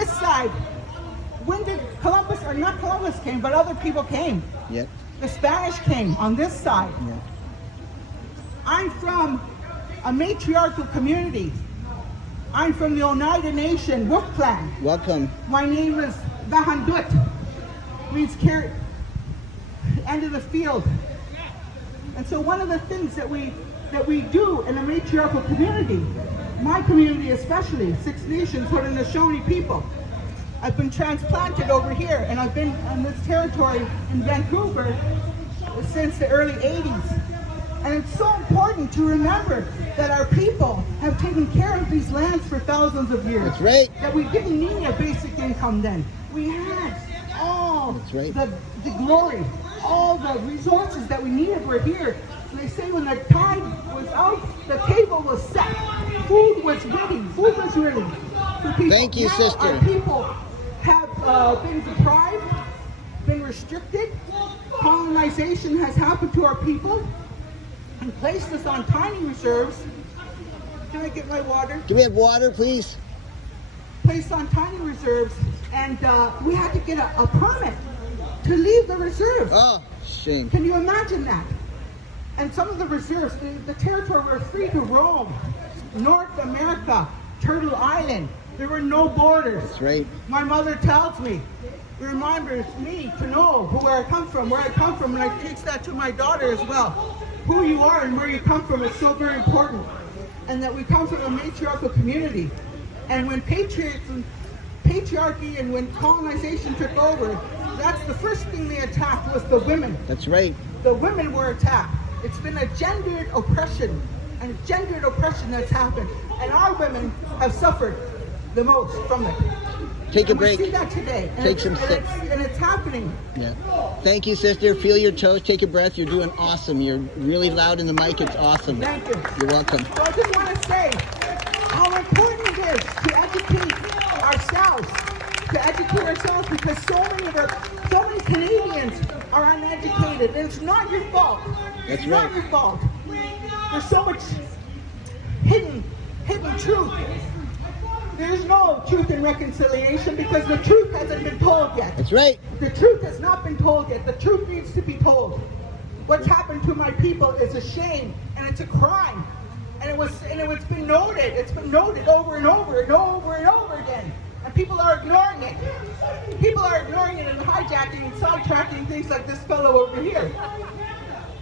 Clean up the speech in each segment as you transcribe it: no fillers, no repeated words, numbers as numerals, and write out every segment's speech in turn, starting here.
this side, when did Columbus, or not Columbus came, but other people came? Yep. The Spanish came on this side. Yep. I'm from a matriarchal community. I'm from the Oneida Nation Wolf Clan. Welcome. My name is Vahandut, means end of the field. And so one of the things that we do in a matriarchal community, my community especially, Six Nations, Haudenosaunee people, I've been transplanted over here, and I've been on this territory in Vancouver since the early 80s. And it's so important to remember that our people have taken care of these lands for thousands of years. That's right. That we didn't need a basic income then. We had all That's right. the glory, all the resources that we needed were here. And they say when the tide was out, the table was set. Food was ready. Food was ready for people. Thank you, now sister. Our people have been deprived, been restricted. Colonization has happened to our people and placed us on tiny reserves. Can I get my water? Do we have water, please? Placed on tiny reserves, and we had to get a permit to leave the reserves. Oh, shame. Can you imagine that? And some of the reserves, the territory were free to roam. North America, Turtle Island, there were no borders. That's right. My mother tells me, reminders me to know where I come from, and I teach that to my daughter as well. Who you are and where you come from is so very important. And that we come from a matriarchal community. And when patriarchy and when colonization took over, that's the first thing they attacked was the women. That's right. The women were attacked. It's been a gendered oppression that's happened. And our women have suffered the most from it. Take a And break. we see that today. And Take some steps. And it's happening. Yeah. Thank you, sister. Feel your toes. Take a breath. You're doing awesome. You're really loud in the mic. It's awesome. Thank you. You're welcome. So I just want to say how important it is to educate ourselves, because so many Canadians are uneducated, and it's not your fault. That's It's right. not your fault. There's so much hidden truth. There's no truth in reconciliation because the truth hasn't been told yet. That's right. The truth has not been told yet. The truth needs to be told. What's happened to my people is a shame, and it's a crime. And it's been noted. It's been noted over and over and over and over again. And people are ignoring it. People are ignoring it and hijacking and sidetracking things like this fellow over here.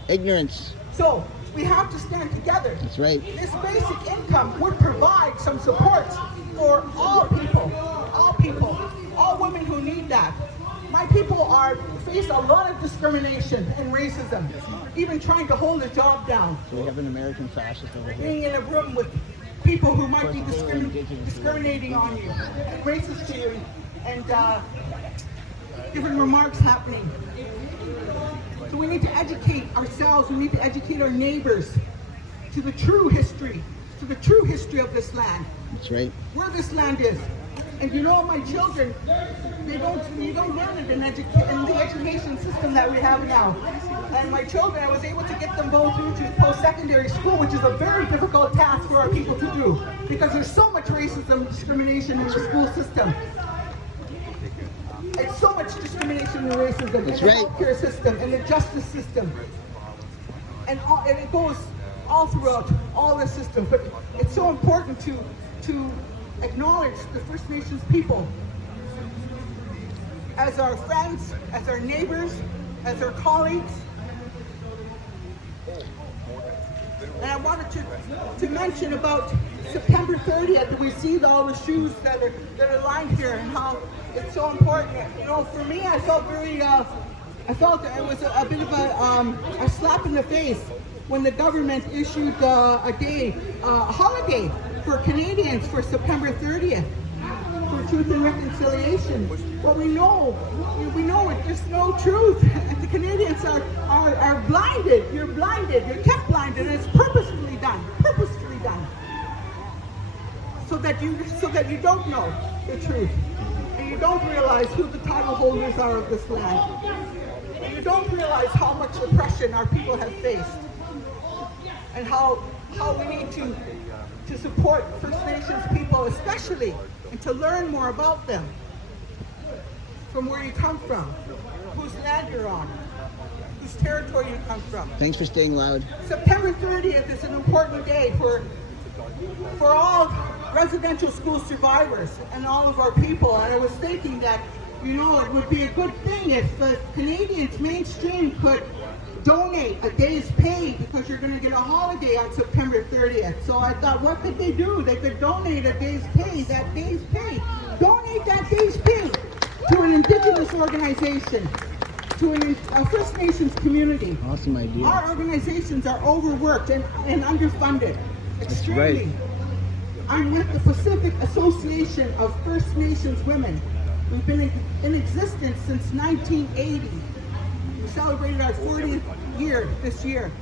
Ignorance. So we have to stand together. That's right. This basic income would provide some support for all people, all women who need that. My people face a lot of discrimination and racism, even trying to hold a job down. So we have an American fascist over here. Being in a room with people who might be discriminating on you, and racist to you, and different remarks happening. So we need to educate ourselves, we need to educate our neighbors to the true history of this land. That's right. Where this land is. And you know, my children, you don't learn it in the education system that we have now. And my children, I was able to get them both into post-secondary school, which is a very difficult task for our people to do, because there's so much racism and discrimination in the school system. It's so much discrimination and racism That's in the right. healthcare system, in the justice system. And it goes all throughout all the systems. But it's so important to acknowledge the First Nations people as our friends, as our neighbors, as our colleagues. And I wanted to mention about September 30th. We see all the shoes that are lined here and how it's so important. You know, for me, I felt it was a bit of a slap in the face when the government issued a holiday for Canadians for September 30th for Truth and Reconciliation. But we know there's no truth. The Canadians are blinded. You're blinded. You're kept blinded, and it's purposefully done. So that you don't know the truth, and you don't realize who the title holders are of this land, and you don't realize how much oppression our people have faced, and how we need to support First Nations people, especially and to learn more about them, from where you come from, whose land you're on, whose territory you come from. Thanks for staying loud. September 30th is an important day for all residential school survivors and all of our people. And I was thinking that, you know, it would be a good thing if the Canadians mainstream could donate a day's pay, because you're going to get a holiday on September 30th. So I thought, what could they do? They could donate a day's pay, that day's pay. Donate that day's pay to an indigenous organization, to a First Nations community. Awesome idea. Our organizations are overworked and underfunded. Extremely. Right. I'm with the Pacific Association of First Nations Women. We've been in existence since 1980. We celebrated our 40th year this year.